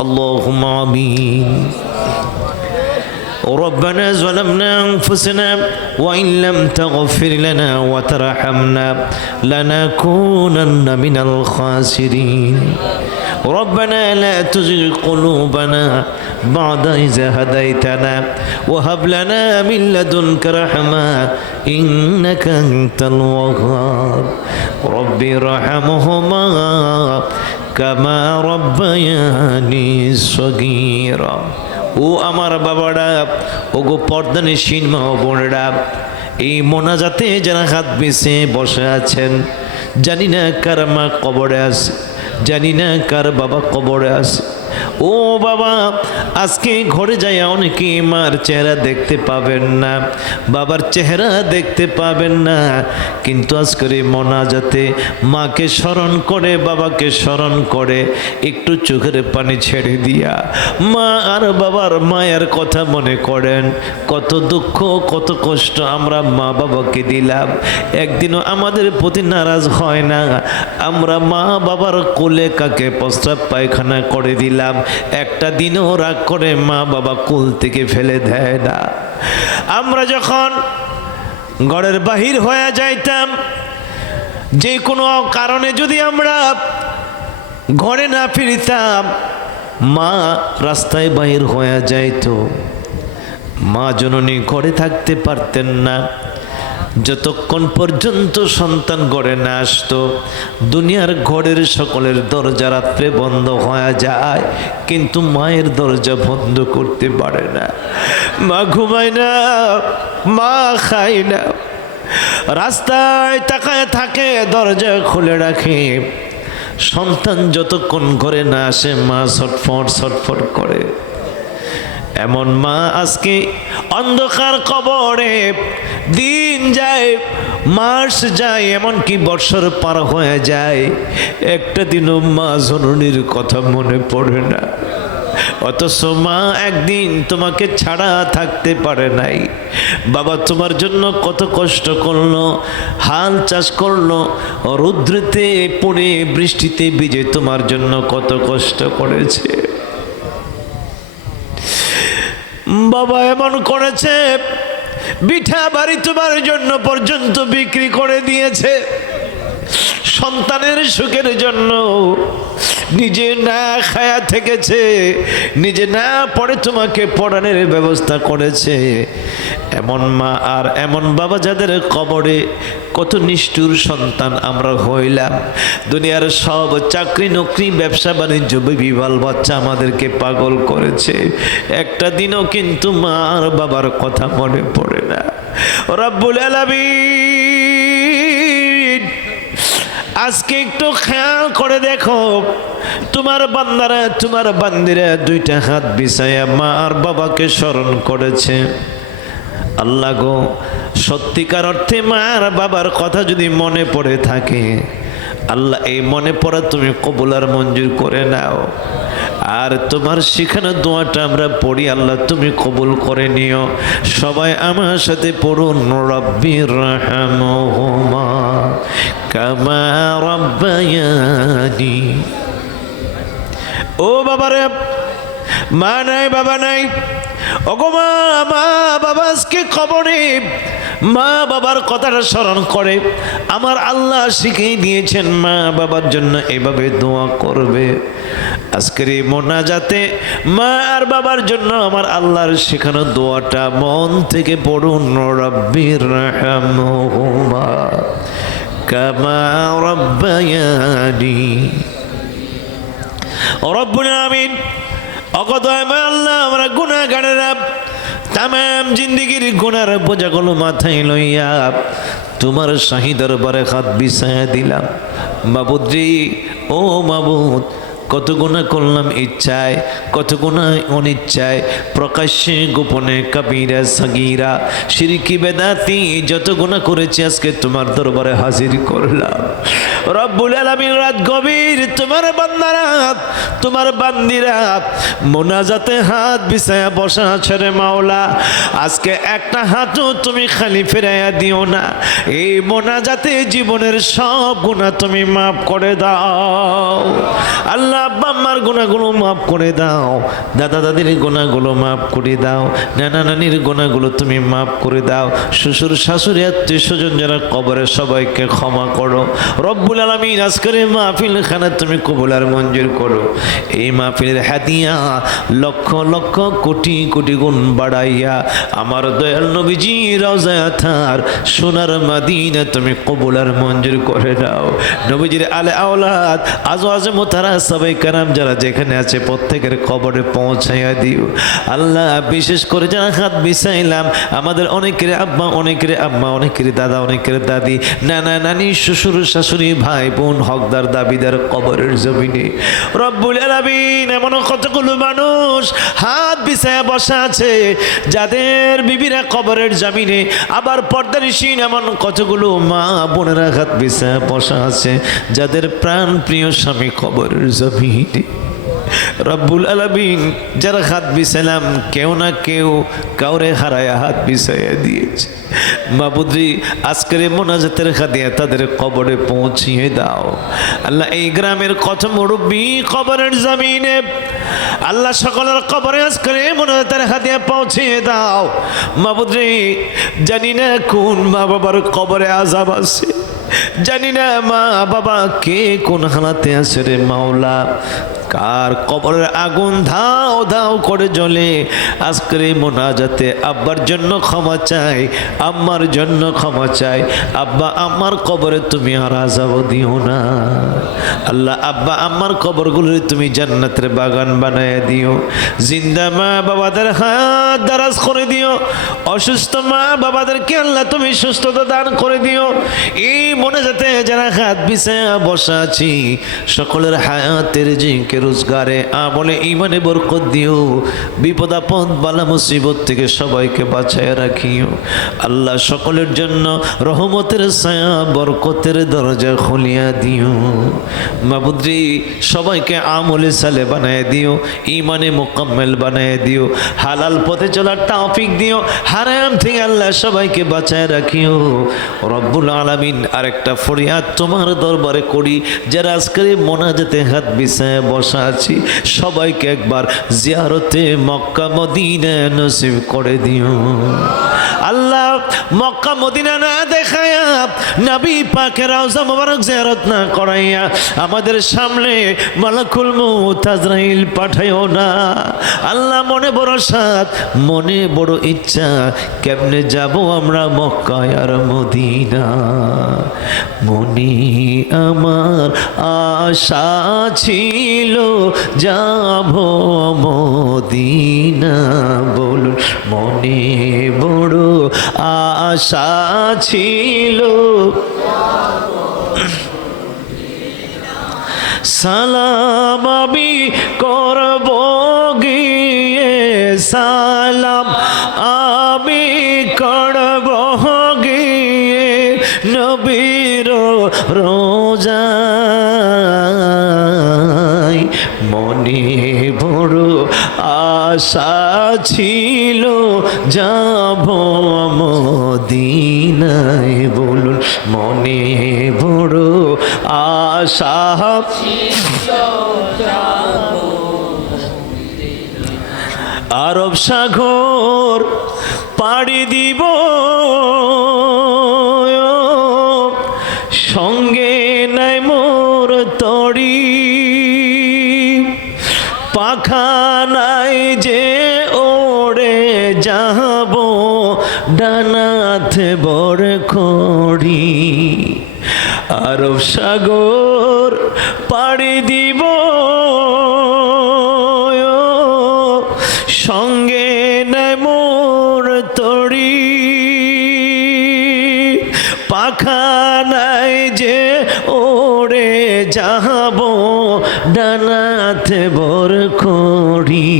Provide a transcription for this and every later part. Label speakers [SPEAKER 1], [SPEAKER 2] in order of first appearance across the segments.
[SPEAKER 1] اللهم آمين. ربنا ظلمنا أنفسنا وإن لم تغفر لنا وترحمنا لنكونن من الخاسرين. ربنا لا تزغ قلوبنا بعد إذ هديتنا وهب لنا من لدنك رحمة إنك أنت الوهاب. رب ارحمهما কামা রব্বায়ানি সগীরা। ও আমার বাবাডা ও গো পর্দানি সিনমা বোনেরা, এই মোনাজাতে যারা হাত বেছে বসে আছেন, জানি না কার মা কবরে আছে, জানি না কার বাবা কবরে আছে ও বাবা, আজকে ঘরে যায় অনেকে মার চেহারা দেখতে পাবেন না, বাবার চেহারা দেখতে পাবেন না। কিন্তু আজকের এই মোনাজাতে মাকে স্মরণ করে, বাবাকে স্মরণ করে, একটু চোখের পানি ছেড়ে দিয়া মা আর বাবার মায়ের কথা মনে করেন। কত দুঃখ, কত কষ্ট আমরা মা বাবাকে দিলাম। একদিনও আমাদের প্রতি নারাজ হয় না। আমরা মা বাবার কোলে কাকে প্রস্তাব পায়খানা করে দিলাম। একটা দিনও রাগ করে মা বাবা কুল থেকে ফেলে দেয় না। আমরা যখন ঘরের বাহির হয়ে যাইতাম, যে কোনো কারণে যদি আমরা ঘরে না ফিরতাম, মা রাস্তায় বাহির হয়ে যাইতো। মা জননী ঘরে থাকতে পারতেন না। যতক্ষণ পর্যন্ত সন্তান গড়ে না আসতো, দুনিয়ার ঘরের সকলের দরজা রাত্রে বন্ধ হয়ে যায়, কিন্তু মায়ের দরজা বন্ধ করতে পারে না। মা ঘুমায় না, মা খায় না। রাস্তায় তাকায় থাকে, দরজা খুলে রাখে। সন্তান যতক্ষণ ঘরে না আসে, মা ছটফট ছটফট করে। এমন মা আজকে অন্ধকার কবরে দিন যায়, মাস যায়, এমনকি বৎসর পার হয়ে যায়। একটা দিনও মা জননীর কথা মনে পড়ে না। অথচ মা একদিন তোমাকে ছাড়া থাকতে পারে নাই। বাবা তোমার জন্য কত কষ্ট করল, হাল চাষ করল, রুদ্রতে পড়ে বৃষ্টিতে ভিজে তোমার জন্য কত কষ্ট করেছে। বাবা এমন করেছে পিঠা বাড়ি তোমার জন্য পর্যন্ত বিক্রি করে দিয়েছে। সন্তানের সুখের জন্য নিজে না খায়া থেকেছে, নিজে না পড়ে তোমাকে পড়ানোর ব্যবস্থা করেছে। এমন মা আর এমন বাবা যাদের কবরে কত নিষ্ঠুর সন্তান আমরা হইলাম। দুনিয়ার সব চাকরি নকরি ব্যবসা বাণিজ্য, বিবাল বাচ্চা আমাদেরকে পাগল করেছে। একটা দিনও কিন্তু মা আর বাবার কথা মনে পড়ে না। রব্বুল আলামিন! আজকে একটু খেয়াল করে দেখো। তোমার বান্দারা, তোমার বান্দিরা দুইটা হাত বিছায়া মা আর বাবাকে স্মরণ করেছে। আল্লাহ গো, সত্যিকার অর্থে মা আর বাবার কথা যদি মনে পড়ে থাকে, আল্লাহ এই মনে পড়া তুমি কবুল আর মঞ্জুর করে নাও। আর তোমার শিখানো দোয়াটা আমরা পড়ি, আল্লাহ তুমি কবুল করে নিও। সবাই আমার সাথে পড়ুন রব্বির রাহমহুমা। কামা রব্বায়ানি। ও বাবারে, মা নাই, বাবা নাই, ওগো মা মা বাবা আজকে কবরে। মা বাবার কথাটা স্মরণ করে, আমার আল্লাহ শিখিয়ে দিয়েছেন মা বাবার জন্য এভাবে দোয়া করবে। আজকের এই মোনাজাতে মা আর বাবার জন্য আমার আল্লাহর শেখানো দোয়াটা মন থেকে পড়ুন, রব্বির রাহমহুমা। কামা ربياني. রব্বুল আমিন অকদয় আল্লাহ, আমরা গুণাগারেরা তাম জিন্দিগির গুণার বোঝাগুলো মাথায় লইয়া তোমার শাহী দরবারে হাত বিছায়া দিলাম। মাবুদ্রি ও মাবুদ কত গুণা করলাম ইচ্ছায়, কত গুণা অনিচ্ছায়, প্রকাশ্যে গোপনে কাবিরা, সাগিরা, সিরকি বেদাতি, যত গুণা করেছি আজকে তোমার দরবারে হাজির করলাম। রব্বুল আলামিন রাত গভীর তোমার বান্দারা তোমার বান্দিরা মোনাজাতে হাত বিছায়া বসা রে মাওলা। আজকে একটা হাতও তুমি খালি ফেরাইয়া দিও না। এই মোনাজাতে জীবনের সব গুণা তুমি মাফ করে দাও। আল্লাহ আব্বা আম্মার গুণাগুলো মাফ করে দাও। দাদা দাদির গুণাগুলো মাফ করে দাও। নানা নানির গুণাগুলো তুমি মাফ করে দাও। শ্বশুর শাশুড়ি, আত্মীয় স্বজন যারা কবরে সবাইকে ক্ষমা করো। রব্বুল আলমিন, আজকের মাহফিল খানা তুমি কবুল আর মঞ্জুর করো। এই মাহফিলের হাতিয়া লক্ষ লক্ষ কোটি কোটি গুণ বাড়াইয়া আমার দয়াল নবীজি রওজায় থার সোনার মাদিনা তুমি কবুল আর মঞ্জুর করে দাও নবীজির আলে আওলাদ, আজ আজ মোতারা সবাই কারাম যারা যেখানে আছে প্রত্যেকের কবরে পৌঁছাইয়া দিও। আল্লাহ, বিশেষ করে যারা হাত বিছাইলাম আমাদের অনেকের আব্বা, অনেকের আম্মা, অনেকের দাদা, অনেকের দাদি, নানা নানি, শ্বশুর শাশুড়ি ভাই বোন হকদার দাবিদার কবরের জমিনে। রব্বুল আলামিন এমন কতগুলো মানুষ হাত বিছায় বসা আছে, যাদের বিবিরা কবরের জমিনে, আবার পর্দানিসীন এমন কতগুলো মা বোনেরা হাত বিছায় বসা আছে, যাদের প্রাণ প্রিয় স্বামী কবরের জমিনে। রব্বুল আলামিন যারা হাত বিছালাম কেউ না কেউ কাউরে হারায় হাত বিছাইয়া দিয়েছে। মাবুদ্রি আজকের মোনাজাতের খাদিয়া তাদের কবরে পৌঁছিয়ে দাও। আল্লাহ এই গ্রামের কত মুরব্বী কবরের জমিনে, আল্লাহ সকলের কবরে আজকের মোনাজাতের খাদিয়া পৌঁছিয়ে দাও। মাবুদ্রি জানি না কোন মা বাবার কবরে আজাব আছে, জানি না মা বাবা কে কোন হালাতে আছে রে মাওলা। কার কবরের আগুন ধাও ধাও করে জ্বলে। আজকের এই মোনাজাতে আব্বার জন্য ক্ষমা চাই, আম্মার জন্য ক্ষমা চাই। আব্বা, আম্মার কবরে তুমি আর আজাব দিও না। আল্লাহ, আব্বা, আম্মার কবরগুলোর তুমি জান্নাতের বাগান বানায় দিও। জিন্দা মা বাবাদের হাত দারাজ করে দিও। অসুস্থ মা বাবাদেরকে আল্লাহ তুমি সুস্থতা দান করে দিও। এই মনে যাতে যারা হাত বিছায়া বসা আছি, সকলের হায়াতের জিঙ্কে রোজগারে, আমলে ইমানে বরকত দিও, বিপদ আপদ, বালা মুসিবত থেকে সবাইকে বাঁচায় রাখিও। আল্লাহ সকলের জন্য রহমতের ছায়া বরকতের দরজা খুলিয়া দিও। মাবুদ্রি সবাইকে আমলে সালে বানায় দিও ইমানে মোকাম্মেল বানায় দিও। হালাল পথে চলার তাফিক দিও, হারাম থেকে আল্লাহ সবাইকে বাঁচায় রাখিও। রব্বুল আলামিন আরেকটা ফরিয়াদ তোমার দরবারে করি, যারা আজকের মোনাজাতে হাত বিছায় বসা আছি সবাইকে একবার জিয়ারতে মক্কা মদিনা নসিব করে দিও। আল্লাহ মক্কা, মদিনা না দেখায়া নবী পাকের রওজা মোবারক জিয়ারত না করাইয়া আমাদের সামনে মালাকুল মউত আজরাইল পাঠায়ও না। আল্লাহ মনে বড় সাথ, মনে বড় ইচ্ছা, কেমনে যাব আমরা মক্কায় আর মদিনা? মনে আমার আশা ছিল যাব মদিনা, বলুন, মনে বড় আশা ছিল। সালাম আমি করব গিয়ে, সালাম আমি করব গিয়ে নবীর রোজা। মনে বড় আশা ছিল। যাব মদিনায় বলুন, মনে বড় আশা। আরব সাগর পাড়ি দিব, সঙ্গে নাই মোর তড়ি। পাখা সাগর পাড়ি দিব সঙ্গে নেয় মোর তড়ি। পাখা নাই যে ওড়ে যাব ডানাতে বর করি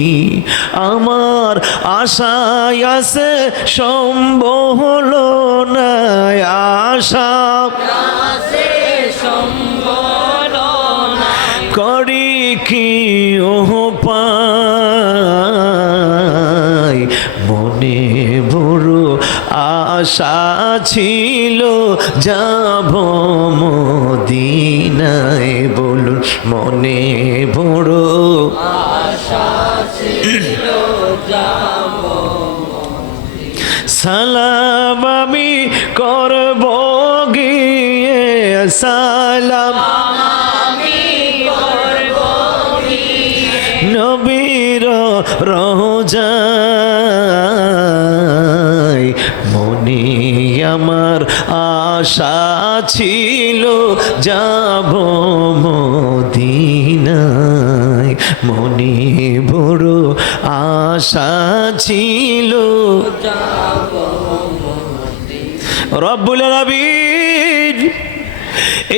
[SPEAKER 1] আমার আশায় আছে, সম্ভব হলো না আশা। নাই মনে বড় আশা ছিল, যাব মদিনায় বলুন, মনে বড় সালাম আমি করব গিয়ে, সালাম আশা ছিল যাব মদিনায়। মনে বড় আশা ছিল। রব্বুল রবি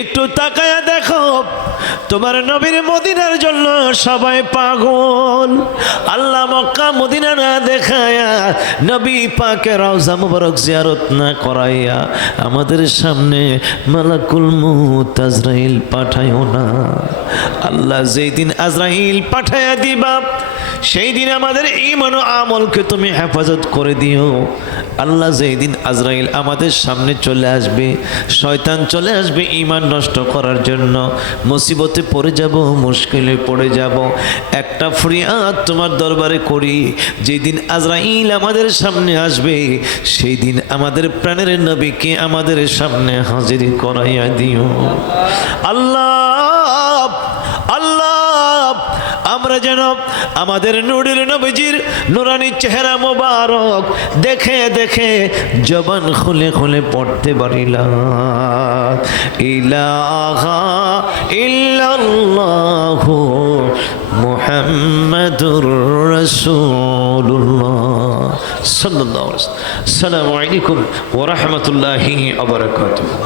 [SPEAKER 1] একটু তাকায় দেখো। তোমার নবীর মদিনার জন্য সবাই পাগল। আল্লাহ মক্কা মদিনা না দেখায়া নবী পাকে রওজা মুবারক জিয়ারত না করাইয়া আমাদের সামনে মালাকুল মুত আজরাইল পাঠায়ও না। আল্লাহ যেই দিন আজরাইল পাঠায়া দিবা সেই দিন আমাদের ইমান ও আমলকে তুমি হেফাজত করে দিও। আল্লাহ যেই দিন আজরাইল আমাদের সামনে চলে আসবে, শয়তান চলে আসবে ইমান নষ্ট করার জন্য। মুসিবতে পড়ে যাব, মুশকিলে পড়ে যাব। একটা ফরিয়াদ তোমার দরবারে করি, যেই দিন আজরাইল আমাদের সামনে আসবে, সেই দিন আমাদের প্রাণের নবীকে আমাদের সামনে হাজির করাইয়া দিও। আল্লাহ আল্লাহ যেন, আমাদের নুরের নবীজির নুরানি চেহারা মোবারক, দেখে দেখে জবান খুলে খুলে পড়তে পারিলাম। ইলাহা ইল্লাল্লাহু মুহাম্মাদুর রাসূলুল্লাহ। সাল্লাল্লাহু আলাইহি ওয়া রাহমাতুল্লাহি ওয়া বারাকাতুহু।